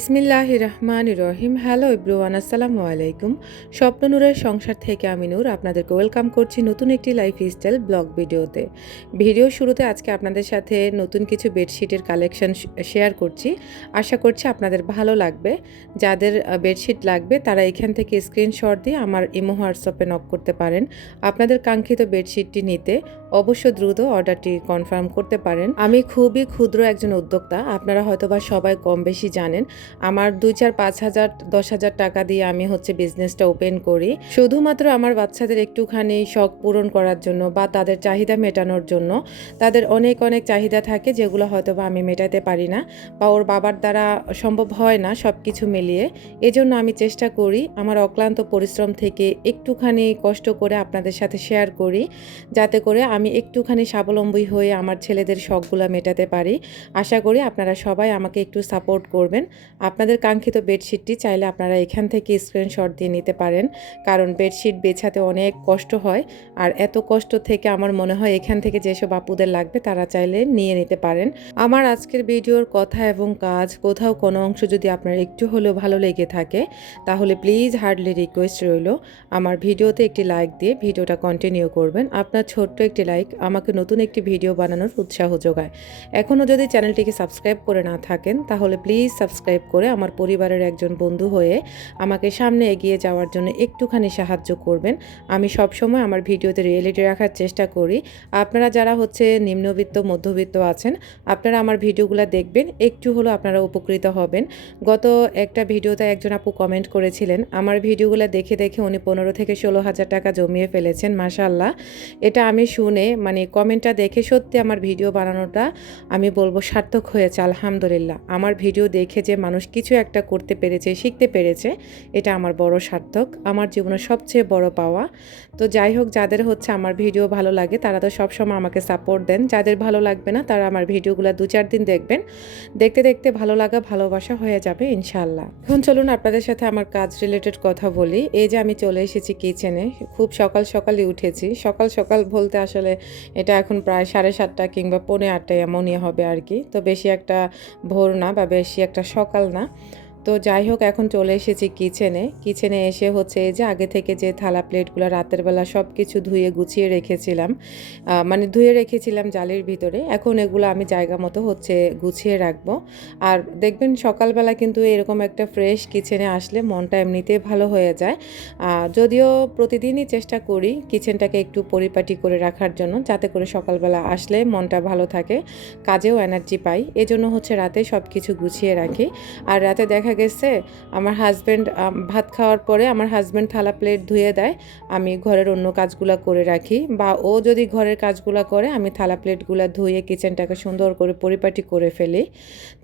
বিসমিল্লাহ রহমান রহিম। হ্যালো ইব্রুয়ান আসসালামু আলাইকুম। স্বপ্ন নূরের সংসার থেকে আমি নূর, আপনাদেরকে ওয়েলকাম করছি নতুন একটি লাইফ স্টাইল ব্লগ ভিডিওতে। ভিডিও শুরুতে আজকে আপনাদের সাথে নতুন কিছু বেডশিটের কালেকশন শেয়ার করছি। আশা করছি আপনাদের ভালো লাগবে। যাদের বেডশিট লাগবে, তারা এখান থেকে স্ক্রিনশট দিয়ে আমার ইমো হোয়াটসঅ্যাপে নক করতে পারেন। আপনাদের কাঙ্ক্ষিত বেডশিটটি নিতে অবশ্য দ্রুত অর্ডারটি কনফার্ম করতে পারেন। আমি খুবই ক্ষুদ্র একজন উদ্যোক্তা, আপনারা হয়তোবা সবাই কম বেশি জানেন। আমার দুই চার পাঁচ হাজার, দশ হাজার টাকা দিয়ে আমি হচ্ছে বিজনেসটা ওপেন করি। শুধুমাত্র আমার বাচ্চাদের একটুখানি শখ পূরণ করার জন্য বা তাদের চাহিদা মেটানোর জন্য তাদের অনেক অনেক চাহিদা থাকে যেগুলো হয়তো বা আমি মেটাতে পারি না বা ওর বাবার দ্বারা সম্ভব হয় না সব কিছু মিলিয়ে। এজন্য আমি চেষ্টা করি আমার অক্লান্ত পরিশ্রম থেকে একটুখানি কষ্ট করে আপনাদের সাথে শেয়ার করি, যাতে করে আমি একটুখানি স্বাবলম্বী হয়ে আমার ছেলেদের শখগুলো মেটাতে পারি। আশা করি আপনারা সবাই আমাকে একটু সাপোর্ট করবেন। আপনাদের কাঙ্ক্ষিত বেডশিটটি চাইলে আপনারা এখান থেকে স্ক্রিনশট দিয়ে নিতে পারেন। কারণ বেডশিট বেছাতে অনেক কষ্ট হয়। আর এত কষ্ট থেকে আমার মনে হয় এখান থেকে যেসব আপুদের লাগবে তারা চাইলে নিয়ে নিতে পারেন। আমার আজকের ভিডিওর কথা এবং কাজ, কোথাও কোনো অংশ যদি আপনার একটু হলেও ভালো লেগে থাকে, তাহলে প্লিজ হার্ডলি রিকোয়েস্ট রইল। আমার ভিডিওতে একটি লাইক দিয়ে ভিডিওটা কন্টিনিউ করবেন। আপনার ছোট্ট একটি লাইক আমাকে নতুন একটি ভিডিও বানানোর উৎসাহ যোগায়। এখনও যদি চ্যানেলটিকে সাবস্ক্রাইব করে না থাকেন, তাহলে প্লিজ সাবস্ক্রাইব করে আমার পরিবারের একজন বন্ধু হয়ে আমাকে সামনে এগিয়ে যাওয়ার জন্য একটুখানি সাহায্য করবেন। আমি সবসময় আমার ভিডিওতে রিয়েলিটি রাখার চেষ্টা করি। আপনারা যারা হচ্ছে নিম্নবিত্ত, মধ্যবিত্ত আছেন, আপনারা আমার ভিডিওগুলো দেখবেন, একটু হলেও আপনারা উপকৃত হবেন। গত একটা ভিডিওতে একজন আপু কমেন্ট করেছিলেন, আমার ভিডিওগুলো দেখে দেখে উনি পনেরো থেকে ষোলো হাজার টাকা জমিয়ে ফেলেছেন মাশাল্লাহ এটা আমি শুনে মানে কমেন্টটা দেখে সত্যি আমার ভিডিও বানানোটা আমি বলব সার্থক হয়েছে, আলহামদুলিল্লাহ। আমার ভিডিও দেখে যে মানুষ কিছু একটা করতে পেরেছে, শিখতে পেরেছে, এটা আমার বড় সার্থক, আমার জীবনের সবচেয়ে বড় পাওয়া। তো যাই হোক, যাদের হচ্ছে আমার ভিডিও ভালো লাগে, তারা তো সবসময় আমাকে সাপোর্ট দেন। যাদের ভালো লাগবে না, তারা আমার ভিডিওগুলো দু চার দিন দেখবেন। দেখতে দেখতে ভালো লাগা, ভালোবাসা হয়ে যাবে ইনশাল্লাহ এখন চলুন আপনাদের সাথে আমার কাজ রিলেটেড কথা বলি। এই যে আমি চলে এসেছি কিচেনে, খুব সকাল সকালই উঠেছি। সকাল সকাল বলতে আসলে এটা এখন প্রায় সাড়ে সাতটা কিংবা পৌনে আটটায় এমনই হবে আর কি। তো বেশি একটা ভোর না বা বেশি একটা সকাল না। তো যাই হোক, এখন চলে এসেছি কিচেনে কিচেনে এসে হচ্ছে এই যে আগে থেকে যে থালা প্লেটগুলো রাতের বেলা সব কিছু ধুয়ে গুছিয়ে রেখেছিলাম মানে ধুয়ে রেখেছিলাম জালের ভিতরে। এখন এগুলো আমি জায়গা মতো হচ্ছে গুছিয়ে রাখব। আর দেখবেন সকালবেলা কিন্তু এরকম একটা ফ্রেশ কিচেনে আসলে মনটা এমনিতেই ভালো হয়ে যায়। যদিও প্রতিদিনই চেষ্টা করি কিচেনটাকে একটু পরিপাটি করে রাখার জন্য, যাতে করে সকালবেলা আসলে মনটা ভালো থাকে, কাজেও এনার্জি পাই। এজন্য হচ্ছে রাতে সব কিছু গুছিয়ে রাখি। আর রাতে দেখা গেছে, আমার হাজব্যান্ড ভাত খাওয়ার পরে আমার হাজব্যান্ড থালা প্লেট ধুয়ে দেয়, আমি ঘরের অন্য কাজগুলো করে রাখি বা ও যদি ঘরের কাজগুলো করে, আমি থালা প্লেটগুলো ধুয়ে কিচেনটাকে সুন্দর করে পরিপাটি করে ফেলি।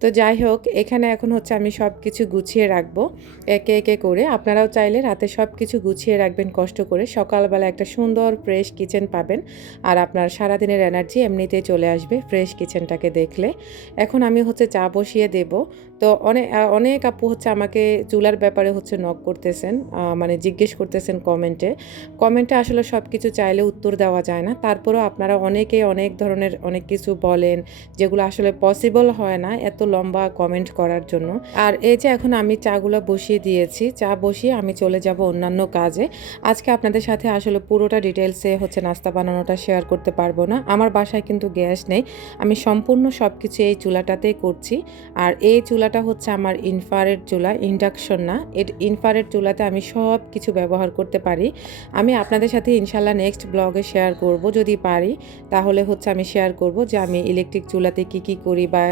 তো যাই হোক, এখানে এখন হচ্ছে আমি সব কিছু গুছিয়ে রাখব, একে একে করে। আপনারাও চাইলে রাতে সব কিছু গুছিয়ে রাখবেন, কষ্ট করে। সকালবেলা একটা সুন্দর ফ্রেশ কিচেন পাবেন আর আপনার সারাদিনের এনার্জি এমনিতেই চলে আসবে ফ্রেশ কিচেনটাকে দেখলে। এখন আমি হচ্ছে চা বসিয়ে দেব। তো অনেক অনেক আপু হচ্ছে আমাকে চুলার ব্যাপারে হচ্ছে নক করতেছেন মানে জিজ্ঞেস করতেছেন কমেন্টে কমেন্টে আসলে সব কিছু চাইলে উত্তর দেওয়া যায় না। তারপরেও আপনারা অনেকে অনেক ধরনের অনেক কিছু বলেন যেগুলো আসলে পসিবল হয় না এত লম্বা কমেন্ট করার জন্য। আর এই যে এখন আমি চাগুলো বসিয়ে দিয়েছি, চা বসিয়ে আমি চলে যাব অন্যান্য কাজে। আজকে আপনাদের সাথে আসলে পুরোটা ডিটেলসে হচ্ছে নাস্তা বানানোটা শেয়ার করতে পারব না। আমার বাসায় কিন্তু গ্যাস নেই। আমি সম্পূর্ণ সব কিছু এই চুলাটাতেই করছি। আর এই চুলাটা হচ্ছে আমার ইনফারেট চুলা, ইন্ডাকশন না এর ইনফারেট চুলাতে আমি সব কিছু ব্যবহার করতে পারি। আমি আপনাদের সাথে ইনশাল্লাহ নেক্সট ব্লগে শেয়ার করব, যদি পারি, তাহলে হচ্ছে আমি শেয়ার করব যে আমি ইলেকট্রিক চুলাতে কি কি করি বা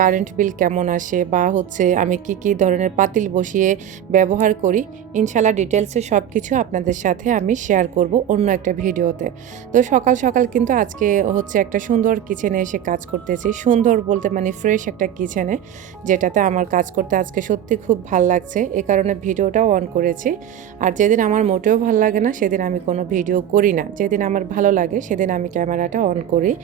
কারেন্ট বিল কেমন আসে বা হচ্ছে আমি কি কি ধরনের পাতিল বসিয়ে ব্যবহার করি ইনশাল্লাহ ডিটেলসে সব কিছু আপনাদের সাথে আমি শেয়ার করব অন্য একটা ভিডিওতে। তো সকাল সকাল কিন্তু আজকে হচ্ছে একটা সুন্দর কিচেনে এসে কাজ করতেছি, সুন্দর বলতে মানে ফ্রেশ একটা কিচেনে যেটাতে আমার কাজ করতে আজকে সত্যি খুব ভালো লাগছে। এ কারণে ভিডিওটাও অন করেছি। আর যেদিন আমার মোটেও ভালো লাগে না, সেদিন আমি কোনো ভিডিও করি না। যেদিন আমার ভালো লাগে, সেদিন আমি ক্যামেরাটা অন করি।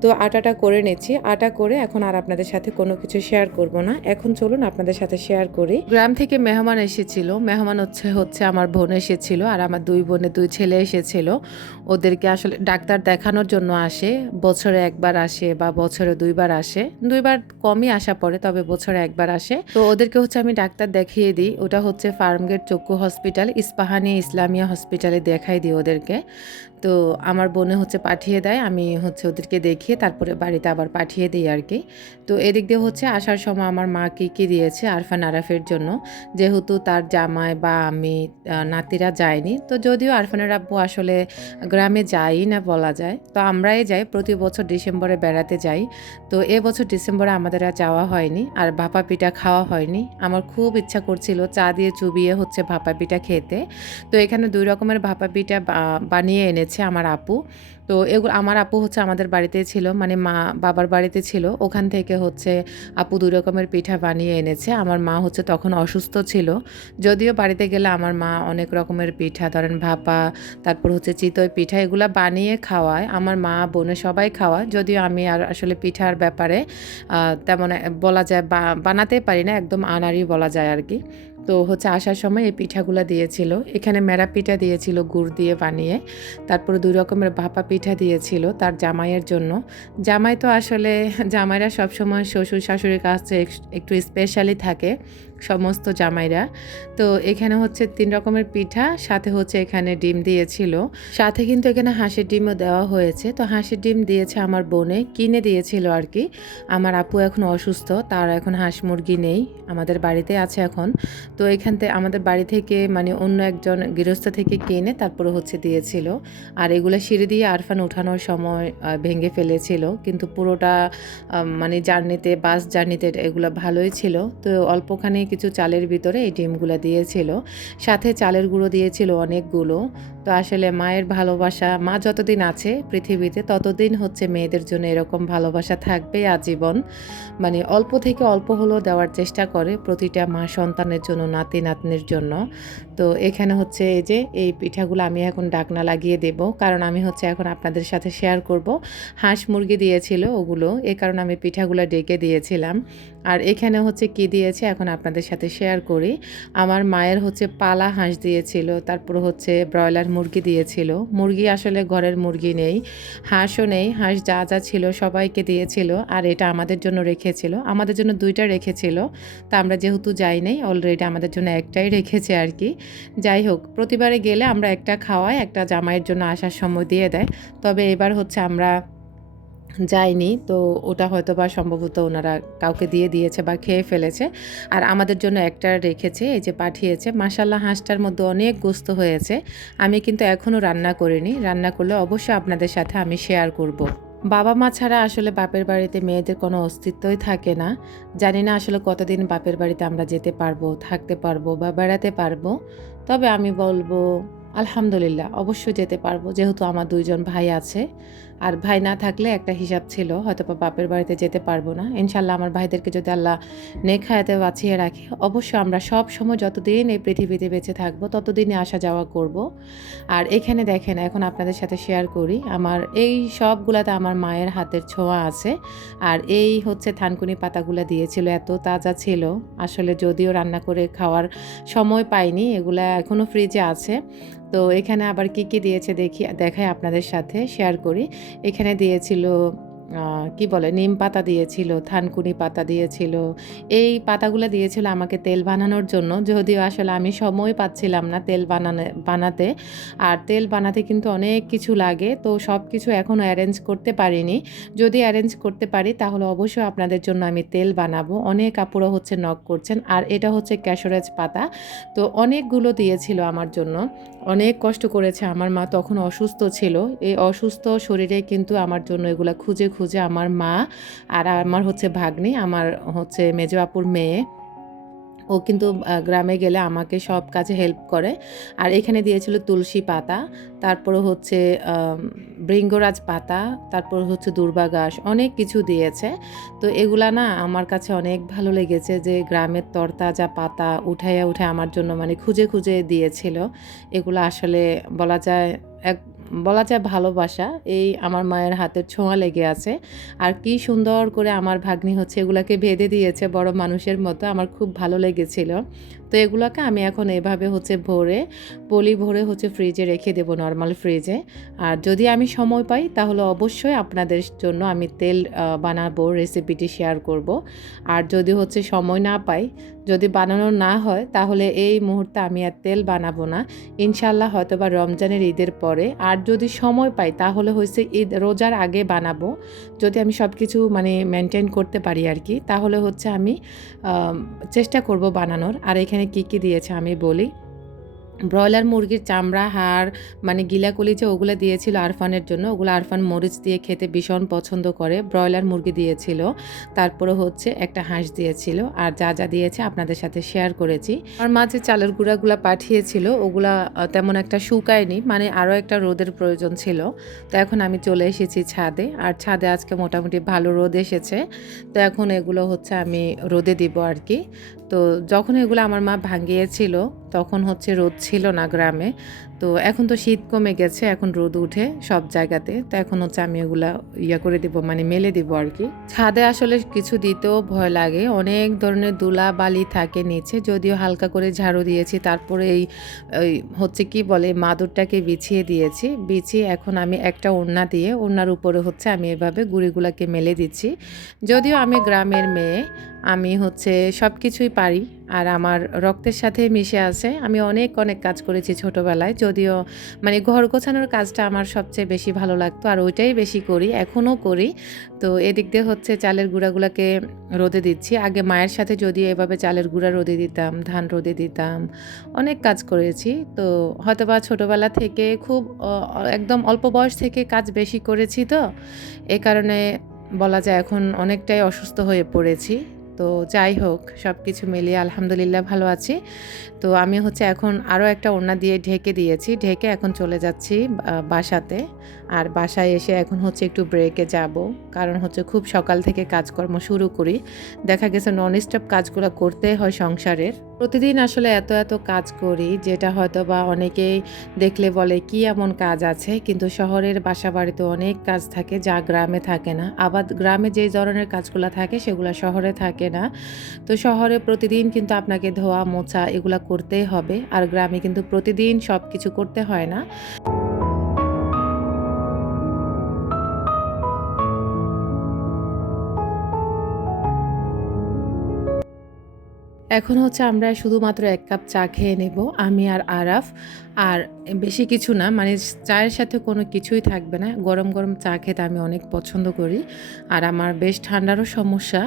তো আটাটা করে নিচ্ছি। আটা করে এখন আর আপনাদের সাথে কোনো কিছু শেয়ার করব না। এখন চলুন আপনাদের সাথে শেয়ার করি। গ্রাম থেকে মেহমান এসেছিল। মেহমান হচ্ছে হচ্ছে আমার বোন এসেছিল আর আমার দুই বোনে দুই ছেলে এসেছিল। ওদেরকে আসলে ডাক্তার দেখানোর জন্য আসে। বছরে একবার আসে বা বছরে দুইবার আসে। দুইবার কমই আসা পড়ে, তবে বছরে একবার আসে। তো ওদেরকে হচ্ছে আমি ডাক্তার দেখিয়ে দিই। ওটা হচ্ছে ফার্মগেট চক্ষু হসপিটাল, ইস্পাহানি ইসলামিয়া হসপিটালে দেখাই দিই ওদেরকে। তো আমার বোনে হচ্ছে পাঠিয়ে দেয়, আমি হচ্ছে ওদেরকে দেখিয়ে তারপরে বাড়িতে আবার পাঠিয়ে দিই আর কি। তো এদিক দিয়ে হচ্ছে আসার সময় আমার মা কী কী দিয়েছে আরফান আরাফের জন্য, যেহেতু তার জামাই বা আমি নাতিরা যায়নি। তো যদিও আরফানের আব্বু আসলে গ্রামে যাই না বলা যায়। তো আমরাই যাই, প্রতি বছর ডিসেম্বরে বেড়াতে যাই। তো এবছর ডিসেম্বরে আমাদের আর যাওয়া হয়নি, আর ভাপা পিঠা খাওয়া হয়নি। আমার খুব ইচ্ছা করছিল চা দিয়ে চুবিয়ে হচ্ছে ভাপা পিঠা খেতে। তো এখানে দুই রকমের ভাপা পিঠা বানিয়ে এনেছে আমার আপু। তো এগুলো আমার আপু হচ্ছে আমাদের বাড়িতে ছিল মানে মা বাবার বাড়িতে ছিল। ওখান থেকে হচ্ছে আপু দুই রকমের পিঠা বানিয়ে এনেছে। আমার মা হচ্ছে তখন অসুস্থ ছিল। যদিও বাড়িতে গেলে আমার মা অনেক রকমের পিঠা, ধরেন ভাপা, তারপর হচ্ছে চিতই পিঠা, এগুলা বানিয়ে খাওয়ায়। আমার মা, বোনে সবাই খাওয়ায়। যদিও আমি আর আসলে পিঠার ব্যাপারে তেমন বলা যায় বা- বানাতেই পারি না, একদম আনারই বলা যায় আর কি। তো হচ্ছে আসার সময় এই পিঠাগুলো দিয়েছিল। এখানে মেরা পিঠা দিয়েছিল, গুড় দিয়ে বানিয়ে। তারপরে দুই রকমের ভাপা পিঠা দিয়েছিল তার জামাইয়ের জন্য। জামাই তো আসলে, জামাইরা সবসময় শ্বশুর শাশুড়ির কাছে এক- একটু স্পেশালি থাকে। সমস্ত জামাইরা। তো এখানে হচ্ছে তিন রকমের পিঠা, সাথে হচ্ছে এখানে ডিম দিয়েছিল। সাথে কিন্তু এখানে হাঁসের ডিমও দেওয়া হয়েছে। তো হাঁসের ডিম দিয়েছে আমার বোনে, কিনে দিয়েছিল আর কি আমার আপু এখন অসুস্থ, তার এখন হাঁস মুরগি নেই, আমাদের বাড়িতে আছে এখন। তো এখান থেকে আমাদের বাড়ি থেকে মানে অন্য একজন গৃহস্থ থেকে কিনে তারপরে হচ্ছে দিয়েছিল। আর এগুলো সিঁড়ি দিয়ে আরফান উঠানোর সময় ভেঙে ফেলেছিল। কিন্তু পুরোটা মানে জার্নিতে, বাস জার্নিতে এগুলো ভালোই ছিল। তো অল্পখানি কিছু চালের ভিতরে এই ডিমগুলো দিয়েছিল। সাথে চালের গুঁড়ো দিয়েছিল অনেকগুলো। তো আসলে মায়ের ভালোবাসা, মা যতদিন আছে পৃথিবীতে, ততদিন হচ্ছে মেয়েদের জন্য এরকম ভালোবাসা থাকবে আজীবন। মানে অল্প থেকে অল্প হলেও দেওয়ার চেষ্টা করে প্রতিটা মা সন্তানের জন্য, নাতি নাতনির জন্য। তো এখানে হচ্ছে এই যে, এই পিঠাগুলো আমি এখন ডাকনা লাগিয়ে দেব। কারণ আমি হচ্ছে এখন আপনাদের সাথে শেয়ার করব। হাঁস মুরগি দিয়েছিল ওগুলো। এই কারণে আমি পিঠাগুলো ডেকে দিয়েছিলাম। আর এখানে হচ্ছে কি দিয়েছে, এখন আপনাদের সাথে শেয়ার করি। আমার মায়ের হচ্ছে পালা হাঁস দিয়েছিল, তারপর হচ্ছে ব্রয়লার মুরগি দিয়েছিল। মুরগি আসলে ঘরের মুরগি নেই, হাঁসও নেই, হাঁস যা যা ছিল সবাইকে দিয়েছিল আর এটা আমাদের জন্য রেখেছিল। আমাদের জন্য দুইটা রেখেছিল, তা আমরা যেহেতু যাই নাই অলরেডি আমাদের জন্য একটাই রেখেছে আর কি। যাই হোক, প্রতিবারে গেলে আমরা একটা খাওয়াই, একটা জামাইয়ের জন্য আসার সময় দিয়ে দেয়। তবে এবার হচ্ছে আমরা যাইনি তো ওটা হয়তো বা সম্ভবত ওনারা কাউকে দিয়ে দিয়েছে বা খেয়ে ফেলেছে। আর আমাদের জন্য একটা রেখেছে, এই যে পাঠিয়েছে। মাসাল্লাহ হাঁসটার মধ্যে অনেক গোস্ত হয়েছে। আমি কিন্তু এখনও রান্না করিনি। রান্না করলে অবশ্যই আপনাদের সাথে আমি শেয়ার করব। বাবা মা ছাড়া আসলে বাপের বাড়িতে মেয়েদের কোনো অস্তিত্বই থাকে না। জানি না আসলে কতদিন বাপের বাড়িতে আমরা যেতে পারব, থাকতে পারব বা বেড়াতে পারব। তবে আমি বলব, আলহামদুলিল্লাহ, অবশ্যই যেতে পারব। যেহেতু আমার দুইজন ভাই আছে। আর ভাই না থাকলে একটা হিসাব ছিল হয়তো বা বাপের বাড়িতে যেতে পারব না। ইনশাল্লাহ আমার ভাইদেরকে যদি আল্লাহ নেখায়াতে বাঁচিয়ে রাখে, অবশ্যই আমরা সব সময় যতদিন এই পৃথিবীতে বেঁচে থাকব, ততদিনই আসা যাওয়া করব। আর এখানে দেখেন, এখন আপনাদের সাথে শেয়ার করি, আমার এই সবগুলাতে আমার মায়ের হাতের ছোঁয়া আছে। আর এই হচ্ছে থানকুনি পাতাগুলো দিয়েছিল, এত তাজা ছিল। আসলে যদিও রান্না করে খাওয়ার সময় পাইনি, এগুলা এখনও ফ্রিজে আছে। তো এখানে আবার কি কি দিয়েছে দেখি, দেখাই আপনাদের সাথে শেয়ার করি। এখানে দিয়েছিল কি বলে, নিম পাতা দিয়েছিল, থানকুনি পাতা দিয়েছিল। এই পাতাগুলো দিয়েছিল আমাকে তেল বানানোর জন্য, যদিও আসলে আমি সময় পাচ্ছিলাম না তেল বানানো, বানাতে। আর তেল বানাতে কিন্তু অনেক কিছু লাগে, তো সব কিছু এখনও অ্যারেঞ্জ করতে পারিনি। যদি অ্যারেঞ্জ করতে পারি, তাহলে অবশ্যই আপনাদের জন্য আমি তেল বানাবো। অনেক আপুরা হচ্ছে নক করছেন। আর এটা হচ্ছে ক্যাশোরাজ পাতা। তো অনেকগুলো দিয়েছিল আমার জন্য। অনেক কষ্ট করেছে। আমার মা তখন অসুস্থ ছিল। এই অসুস্থ শরীরে কিন্তু আমার জন্য এগুলো খুঁজে খুঁজে আমার মা আর আমার হচ্ছে ভাগ্নি, আমার হচ্ছে মেজো আপুর মেয়ে। ও কিন্তু গ্রামে গেলে আমাকে সব কাজে হেল্প করে। আর এখানে দিয়েছিল তুলসী পাতা তারপরে হচ্ছে বৃঙ্গরাজ পাতা, তারপর হচ্ছে দুর্বা ঘাস, অনেক কিছু দিয়েছে। তো এগুলা না আমার কাছে অনেক ভালো লেগেছে যে গ্রামের তরতাজা পাতা উঠাইয়া উঠে আমার জন্য মানে খুঁজে খুঁজে দিয়েছিল। এগুলো আসলে বলা যায় এক বলা যায় ভালোবাসা, এই আমার মায়ের হাতের ছোঁয়া লেগে আছে। আর কি সুন্দর করে আমার ভাগ্নি হচ্ছে এগুলাকে ভেদে দিয়েছে বড় মানুষের মতো, আমার খুব ভালো লেগেছিল। তো এগুলোকে আমি এখন এভাবে হচ্ছে ভরে, পলি ভরে হচ্ছে ফ্রিজে রেখে দেবো নর্মাল ফ্রিজে আর যদি আমি সময় পাই, তাহলে অবশ্যই আপনাদের জন্য আমি তেল বানাবো রেসিপিটি শেয়ার করব। আর যদি হচ্ছে সময় না পাই, যদি বানানো না হয়, তাহলে এই মুহূর্তে আমি আর তেল বানাবো না। ইনশাল্লাহ হয়তো বা রমজানের ঈদের পরে। আর যদি সময় পাই, তাহলে হয়েছে ঈদ, রোজার আগে বানাবো। যদি আমি সব কিছু মানে মেনটেন করতে পারি আর কি, তাহলে হচ্ছে আমি চেষ্টা করব বানানোর। আর এখানে কি কী দিয়েছে আমি বলি। ব্রয়লার মুরগির চামড়া, হাড় মানে গিলাকলি যে ওগুলো দিয়েছিল আরফানের জন্য, ওগুলো আরফান মরিচ দিয়ে খেতে ভীষণ পছন্দ করে, ব্রয়লার মুরগি দিয়েছিল। তারপরে হচ্ছে একটা হাঁস দিয়েছিল, আর যা যা দিয়েছে আপনাদের সাথে শেয়ার করেছি। আর মাঝে চালের গুঁড়াগুলো পাঠিয়েছিল, ওগুলা তেমন একটা শুকায়নি মানে আরও একটা রোদের প্রয়োজন ছিল। তো এখন আমি চলে এসেছি ছাদে, আর ছাদে আজকে মোটামুটি ভালো রোদ এসেছে। তো এখন এগুলো হচ্ছে আমি রোদে দিব আর কি। তো যখন এগুলো আমার মা ভাঙিয়েছিল তখন হচ্ছে রোদ ছিল না গ্রামে তো এখন তো শীত কমে গেছে, এখন রোদ উঠে সব জায়গাতে। তো এখন হচ্ছে আমি এগুলা ইয়া করে দিব মানে মেলে দিব আর কি ছাদে আসলে কিছু দিতেও ভয় লাগে। অনেক ধরনের দুলা বালি থাকে নিচে, যদিও হালকা করে ঝাড়ু দিয়েছি। তারপরে এই হচ্ছে কি বলে, মাদুরটাকে বিছিয়ে দিয়েছি। বিছিয়ে এখন আমি একটা ওড়না দিয়ে, ওড়নার উপরে হচ্ছে আমি এভাবে গুড়িগুলাকে মেলে দিচ্ছি। যদিও আমি গ্রামের মেয়ে, আমি হচ্ছে সব কিছুই পারি। আর আমার রক্তের সাথে মিশে আছে। আমি অনেক অনেক কাজ করেছি ছোটোবেলায়, যদিও মানে ঘর গোছানোর কাজটা আমার সবচেয়ে বেশি ভালো লাগতো, আর ওইটাই বেশি করি, এখনও করি। তো এদিক দিয়ে হচ্ছে চালের গুঁড়াগুলোকে রোদে দিচ্ছি। আগে মায়ের সাথে যদি এভাবে চালের গুঁড়া রোদে দিতাম, ধান রোদে দিতাম, অনেক কাজ করেছি। তো হয়তোবা ছোটোবেলা থেকে খুব একদম অল্প বয়স থেকে কাজ বেশি করেছি তো, এ কারণে বলা যায় এখন অনেকটাই অসুস্থ হয়ে পড়েছি। তো যাই হোক সব কিছু মিলিয়ে আলহামদুলিল্লাহ ভালো আছি। তো আমি হচ্ছে এখন আরও একটা ওড়না দিয়ে ঢেকে দিয়েছি। ঢেকে এখন চলে যাচ্ছি বাসাতে। আর বাসায় এসে এখন হচ্ছে একটু ব্রেকে যাব। কারণ হচ্ছে খুব সকাল থেকে কাজকর্ম শুরু করি। দেখা গেছে নন স্টপ কাজগুলো করতে হয় সংসারের। প্রতিদিন আসলে এত এত কাজ করি, যেটা হয়তো বা অনেকেই দেখলে বলে, কি এমন কাজ আছে? কিন্তু শহরের বাসা বাড়িতে অনেক কাজ থাকে যা গ্রামে থাকে না। আবার গ্রামে যে ধরনের কাজগুলো থাকে, সেগুলো শহরে থাকে না। তো শহরে প্রতিদিন কিন্তু আপনাকে ধোয়া, মোছা এগুলা করতেই হবে। আর গ্রামে কিন্তু প্রতিদিন সব কিছু করতে হয় না। এখন হচ্ছে আমরা শুধুমাত্র এক কাপ চা খেয়ে নেব আমি আর আরাফ। আর বেশি কিছু না মানে চায়ের সাথে কোনো কিছুই থাকবে না। গরম গরম চা খেতে আমি অনেক পছন্দ করি। আর আমার বেশ ঠান্ডারও সমস্যা,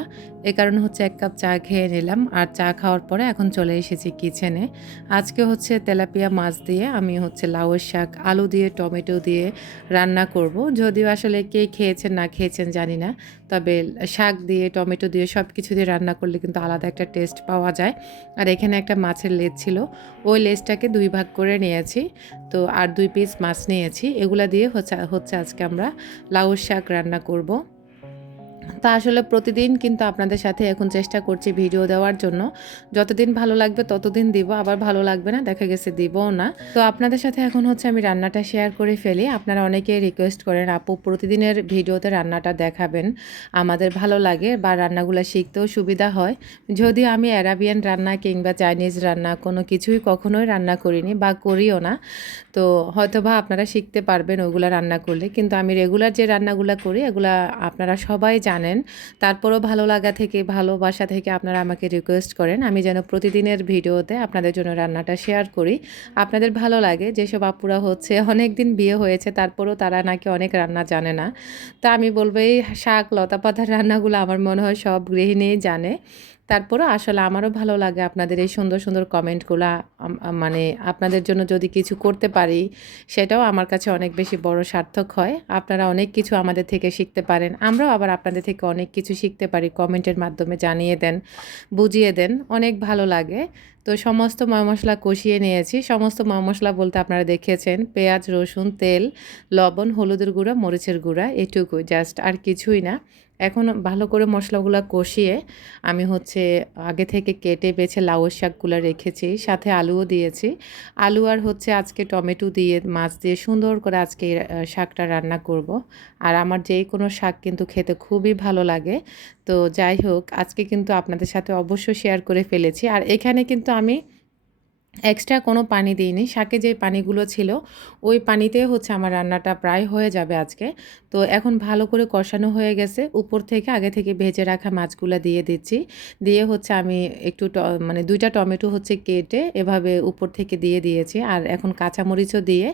এ কারণে হচ্ছে এক কাপ চা খেয়ে নিলাম। আর চা খাওয়ার পরে এখন চলে এসেছি কিচেনে আজকে হচ্ছে তেলাপিয়া মাছ দিয়ে আমি হচ্ছে লাউয়ের শাক, আলু দিয়ে, টমেটো দিয়ে রান্না করব। যদিও আসলে কে খেয়েছেন, না খেয়েছেন জানি না। তবে শাক দিয়ে, টমেটো দিয়ে সব কিছু দিয়ে রান্না করলে কিন্তু আলাদা একটা টেস্ট পাওয়া যায়। আর এখানে একটা মাছের লেজ ছিল, ওই লেজটাকে দুই ভাগ করে নিয়েছি। তো আর দুই পিস মাছ নিয়েছি। এগুলা দিয়ে হচ্ছে হচ্ছে আজকে আমরা লাউ শাক রান্না করব। তা আসলে প্রতিদিন কিন্তু আপনাদের সাথে এখন চেষ্টা করছি ভিডিও দেওয়ার জন্য। যতদিন ভালো লাগবে ততদিন দিব, আবার ভালো লাগবে না, দেখা গেছে দিবও না। তো আপনাদের সাথে এখন হচ্ছে আমি রান্নাটা শেয়ার করে ফেলি। আপনারা অনেকে রিকোয়েস্ট করেন, আপু, প্রতিদিনের ভিডিওতে রান্নাটা দেখাবেন, আমাদের ভালো লাগে বা রান্নাগুলো শিখতেও সুবিধা হয়। যদিও আমি অ্যারাবিয়ান রান্না কিংবা চাইনিজ রান্না কোনো কিছুই কখনোই রান্না করিনি বা করিও না। তো হয়তো বা আপনারা শিখতে পারবেন ওগুলো রান্না করলে। কিন্তু আমি রেগুলার যে রান্নাগুলো করি, এগুলা আপনারা সবাই জানেন। তারপরও ভালো লাগা থেকে ভালোবাসা থেকে আপনারা আমাকে রিকোয়েস্ট করেন। আমি যেন প্রতিদিনের ভিডিওতে আপনাদের জন্য রান্নাটা শেয়ার করি। আপনাদের ভালো লাগে, যেসব আপুরা হচ্ছে অনেক দিন বিয়ে হয়েছে, তারপরও তারা নাকি অনেক রান্না জানে না। তা আমি বলব, এই শাক লতা পাতার রান্নাগুলো আমার মনে হয় সব গৃহিণীই জানে। তারপরও আসলে আমারও ভালো লাগে আপনাদের এই সুন্দর সুন্দর কমেন্টগুলো মানে আপনাদের জন্য যদি কিছু করতে পারি, সেটাও আমার কাছে অনেক বেশি বড় সার্থক হয়। আপনারা অনেক কিছু আমাদের থেকে শিখতে পারেন। আমরাও আবার আপনাদের থেকে অনেক কিছু শিখতে পারি। কমেন্টের মাধ্যমে জানিয়ে দেন, বুঝিয়ে দেন, অনেক ভালো লাগে। তো সমস্ত ময় মশলা কষিয়ে নিয়েছি। সমস্ত ময় মশলা বলতে আপনারা দেখেছেন, পেঁয়াজ, রসুন, তেল, লবণ, হলুদের গুঁড়া, মরিচের গুঁড়া এটুকু জাস্ট আর কিছুই না। এখন ভালো করে মশলাগুলো কষিয়ে আমি হচ্ছে আগে থেকে কেটে বেছে লাউয়ের শাকগুলো রেখেছি, সাথে আলুও দিয়েছি। আলু আর হচ্ছে আজকে টমেটো দিয়ে মাছ দিয়ে সুন্দর করে আজকে শাকটা রান্না করব। আর আমার যেই কোনো শাক কিন্তু খেতে খুবই ভালো লাগে। তো যাই হোক, আজকে কিন্তু আপনাদের সাথে অবশ্যই শেয়ার করে ফেলেছি। আর এখানে কিন্তু আমি এক্সট্রা কোনো পানি দিইনি। শাকে যে পানিগুলো ছিল, ওই পানিতে হচ্ছে আমার রান্নাটা প্রায় হয়ে যাবে আজকে। তো এখন ভালো করে কষানো হয়ে গেছে। উপর থেকে আগে থেকে ভেজে রাখা মাছগুলো দিয়ে দিচ্ছি। দিয়ে হচ্ছে আমি একটু মানে দুইটা টমেটো হচ্ছে কেটে এভাবে উপর থেকে দিয়ে দিয়েছি। আর এখন কাঁচামরিচও দিয়ে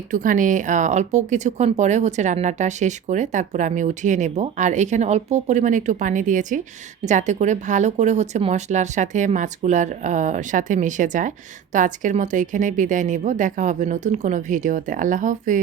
একটুখানি অল্প কিছুক্ষণ পরে হচ্ছে রান্নাটা শেষ করে তারপর আমি উঠিয়ে নেব। আর এখানে অল্প পরিমাণে একটু পানি দিয়েছি, যাতে করে ভালো করে হচ্ছে মশলার সাথে মাছগুলার সাথে মিশে যায়। তো আজকের মতো এখানে বিদায় নিব। দেখা হবে নতুন কোনো ভিডিওতে। আল্লাহ হাফিজ।